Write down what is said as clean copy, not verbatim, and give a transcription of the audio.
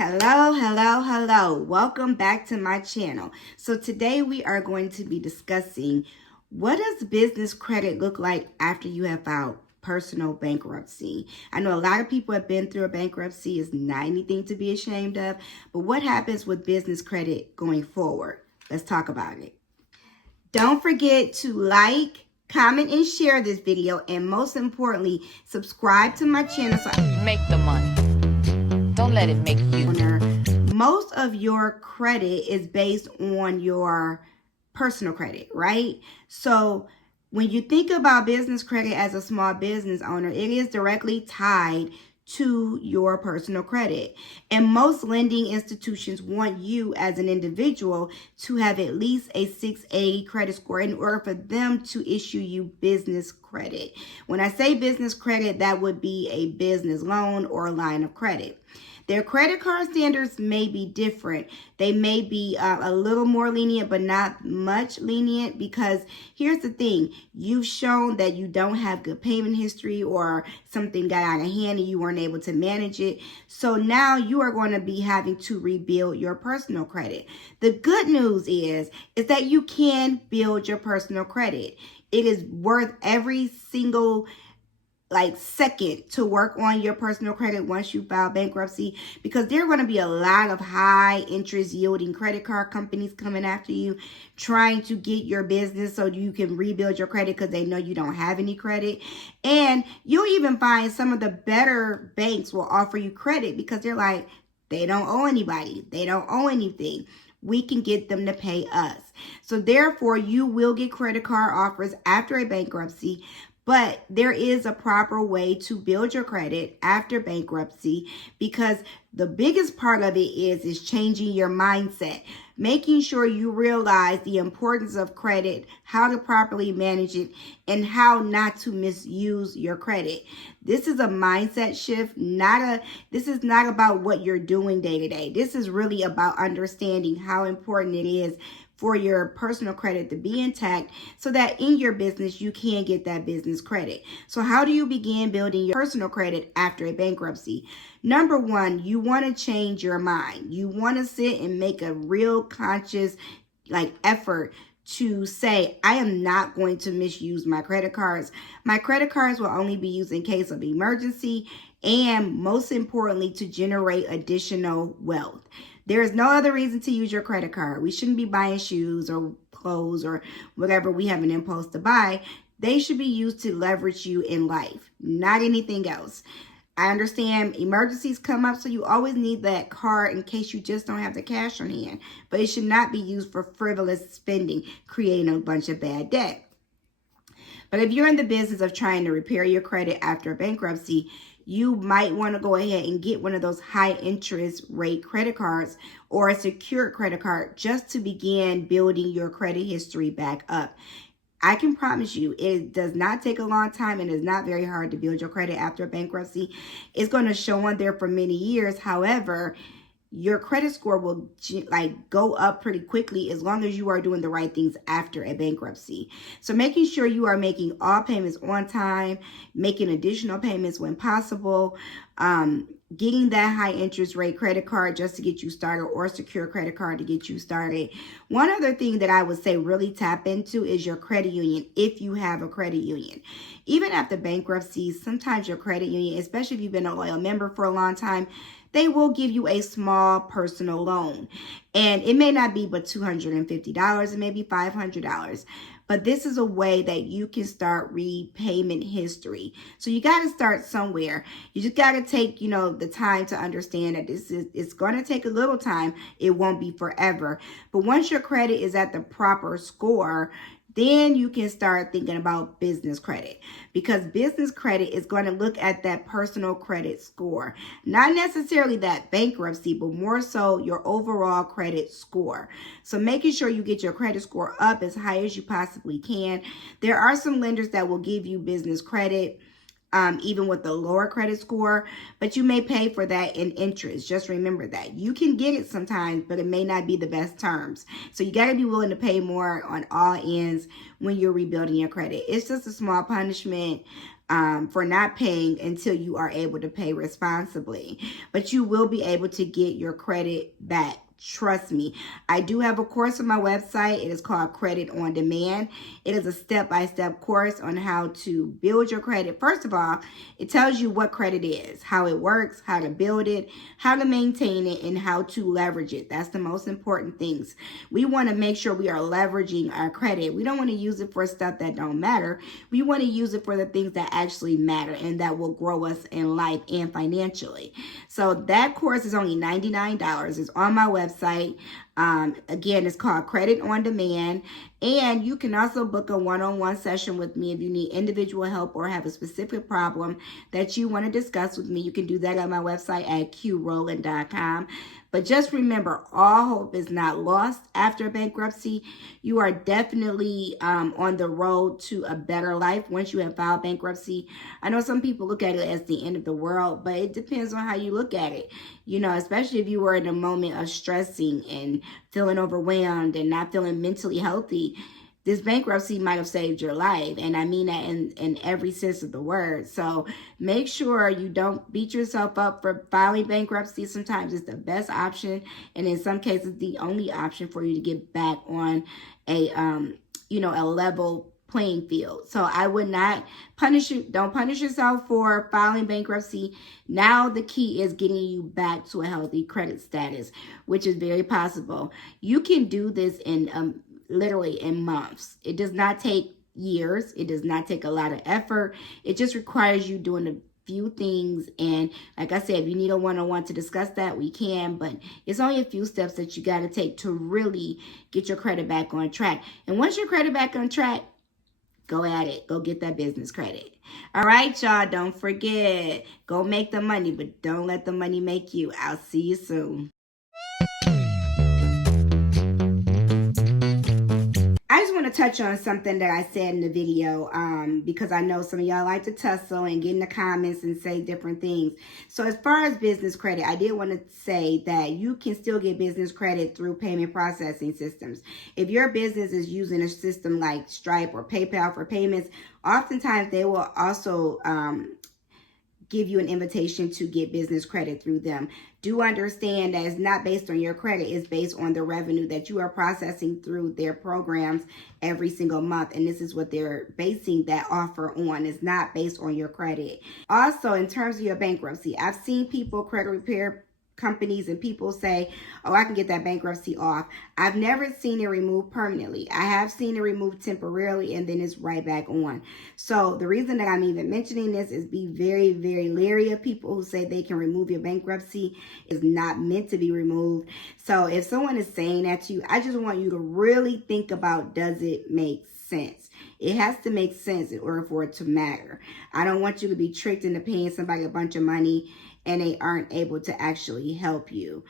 Hello. Welcome back to my channel. So today we are going to be discussing what does business credit look like after you have filed personal bankruptcy. I know a lot of people have been through a bankruptcy. It's not anything to be ashamed of, but what happens with business credit going forward? Let's talk about it. Don't forget to like, comment, and share this video, and most importantly, subscribe to my channel so make the money. Don't let it make you. Most of your credit is based on your personal credit, right? So when you think about business credit as a small business owner, it is directly tied to your personal credit. And most lending institutions want you as an individual to have at least a 680 credit score in order for them to issue you business credit. When I say business credit, that would be a business loan or a line of credit. Their credit card standards may be different. They may be a little more lenient, but not much lenient, because here's the thing. You've shown that you don't have good payment history, or something got out of hand and you weren't able to manage it. So now you are going to be having to rebuild your personal credit. The good news is that you can build your personal credit. It is worth every single second to work on your personal credit once you file bankruptcy, because there are going to be a lot of high interest yielding credit card companies coming after you, trying to get your business so you can rebuild your credit because they know you don't have any credit. And you'll even find some of the better banks will offer you credit because they're like, they don't owe anybody. They don't owe anything. We can get them to pay us. So therefore, you will get credit card offers after a bankruptcy. But there is a proper way to build your credit after bankruptcy, because the biggest part of it is changing your mindset, making sure you realize the importance of credit, how to properly manage it, and how not to misuse your credit. This is a mindset shift. This is not about what you're doing day to day. This is really about understanding how important it is for your personal credit to be intact, so that in your business you can get that business credit. So how do you begin building your personal credit after a bankruptcy? Number one, you want to change your mind. You want to sit and make a real conscious effort to say, I am not going to misuse my credit cards. My credit cards will only be used in case of emergency, and most importantly, to generate additional wealth. There is no other reason to use your credit card. We shouldn't be buying shoes or clothes or whatever we have an impulse to buy. They should be used to leverage you in life, not anything else. I understand emergencies come up, so you always need that card in case you just don't have the cash on hand. But it should not be used for frivolous spending, creating a bunch of bad debt. But if you're in the business of trying to repair your credit after a bankruptcy, you might want to go ahead and get one of those high interest rate credit cards or a secured credit card, just to begin building your credit history back up. I can promise you, it does not take a long time, and it's not very hard to build your credit after a bankruptcy. It's going to show on there for many years. However, your credit score will go up pretty quickly as long as you are doing the right things after a bankruptcy. So making sure you are making all payments on time, making additional payments when possible, getting that high interest rate credit card just to get you started, or a secure credit card to get you started. One other thing that I would say really tap into is your credit union, if you have a credit union. Even after bankruptcy, sometimes your credit union, especially if you've been a loyal member for a long time, they will give you a small personal loan. And it may not be but $250, it may be $500. But this is a way that you can start repayment history. So you got to start somewhere. You just got to take, the time to understand that it's going to take a little time. It won't be forever. But once your credit is at the proper score, then you can start thinking about business credit, because business credit is going to look at that personal credit score, not necessarily that bankruptcy, but more so your overall credit score. So making sure you get your credit score up as high as you possibly can. There are some lenders that will give you business credit even with the lower credit score, but you may pay for that in interest. Just remember that. You can get it sometimes, but it may not be the best terms. So you got to be willing to pay more on all ends when you're rebuilding your credit. It's just a small punishment. for not paying until you are able to pay responsibly. But you will be able to get your credit back. Trust me. I do have a course on my website. It is called Credit on Demand. It is a step-by-step course on how to build your credit. First of all, it tells you what credit is, how it works, how to build it, how to maintain it, and how to leverage it. That's the most important things. We want to make sure we are leveraging our credit. We don't want to use it for stuff that don't matter. We want to use it for the things that actually matter and that will grow us in life and financially. So that course is only $99. It's on my website. Again, it's called Credit on Demand. And you can also book a one-on-one session with me if you need individual help or have a specific problem that you want to discuss with me. You can do that on my website at qroland.com. But just remember, all hope is not lost after bankruptcy. You are definitely on the road to a better life once you have filed bankruptcy. I know some people look at it as the end of the world, but it depends on how you look at it. You know, especially if you were in a moment of stressing and feeling overwhelmed and not feeling mentally healthy, this bankruptcy might have saved your life. And I mean that in every sense of the word. So make sure you don't beat yourself up for filing bankruptcy. Sometimes it's the best option. And in some cases, the only option for you to get back on a level playing field. So I would not punish you. Don't punish yourself for filing bankruptcy. Now the key is getting you back to a healthy credit status, which is very possible. You can do this in literally in months. It does not take years. It does not take a lot of effort. It just requires you doing a few things. And like I said, if you need a one-on-one to discuss that, we can. But it's only a few steps that you got to take to really get your credit back on track. And once your credit back on track, go at it. Go get that business credit. All right, y'all. Don't forget. Go make the money, but don't let the money make you. I'll see you soon. I just want to touch on something that I said in the video because I know some of y'all like to tussle and get in the comments and say different things. So as far as business credit, I did want to say that you can still get business credit through payment processing systems. If your business is using a system like Stripe or PayPal for payments, oftentimes they will also give you an invitation to get business credit through them. Do understand that it's not based on your credit. It's based on the revenue that you are processing through their programs every single month. And this is what they're basing that offer on. It's not based on your credit. Also, in terms of your bankruptcy, I've seen people, credit repair companies and people say, oh, I can get that bankruptcy off. I've never seen it removed permanently. I have seen it removed temporarily and then it's right back on. So the reason that I'm even mentioning this is be very, very leery of people who say they can remove your bankruptcy. It's not meant to be removed. So if someone is saying that to you, I just want you to really think about, does it make sense? It has to make sense in order for it to matter. I don't want you to be tricked into paying somebody a bunch of money and they aren't able to actually help you.